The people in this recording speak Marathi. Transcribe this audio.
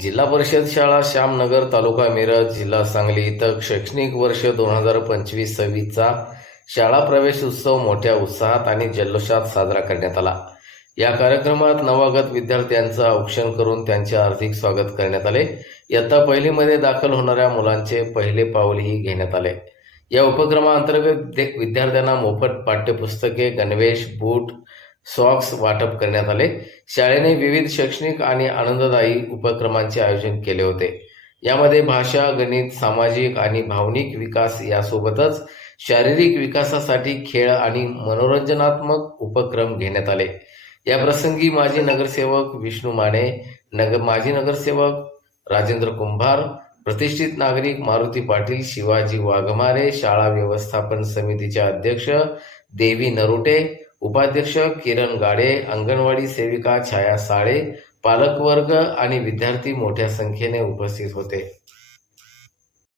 जिल्हा परिषद शाळा श्यामनगर तालुका मिरज जिल्हा सांगली इथं शैक्षणिक वर्ष दोन हजार पंचवीस सव्वीसचा शाळा प्रवेश उत्सव मोठ्या उत्साहात आणि जल्लोषात साजरा करण्यात आला. या कार्यक्रमात नवागत विद्यार्थ्यांचं औक्षण करून त्यांचे आर्थिक स्वागत करण्यात आले. इयत्ता पहिलीमध्ये दाखल होणाऱ्या मुलांचे पहिले पाऊलही घेण्यात आले. या उपक्रमाअंतर्गत दे- विद्यार्थ्यांना मोफत पाठ्यपुस्तके गणवेश बूट सॉक्स वाटप करण्यात आले. शाळेने विविध शैक्षणिक आणि आनंददायी उपक्रमांचे आयोजन केले होते. यामध्ये भाषा गणित सामाजिक आणि भावनिक विकास यासोबतच शारीरिक विकासासाठी खेळ आणि मनोरंजनात्मक उपक्रम घेण्यात आले. या प्रसंगी माजी नगरसेवक विष्णू माने नगर माजी नगरसेवक राजेंद्र कुंभार प्रतिष्ठित नागरिक मारुती पाटील शिवाजी वाघमारे शाळा व्यवस्थापन समितीचे अध्यक्ष देवी नरोटे उपाध्यक्ष किरण गाडे अंगणवाडी सेविका छाया साळे पालकवर्ग आणि विद्यार्थी मोठ्या संख्येने उपस्थित होते.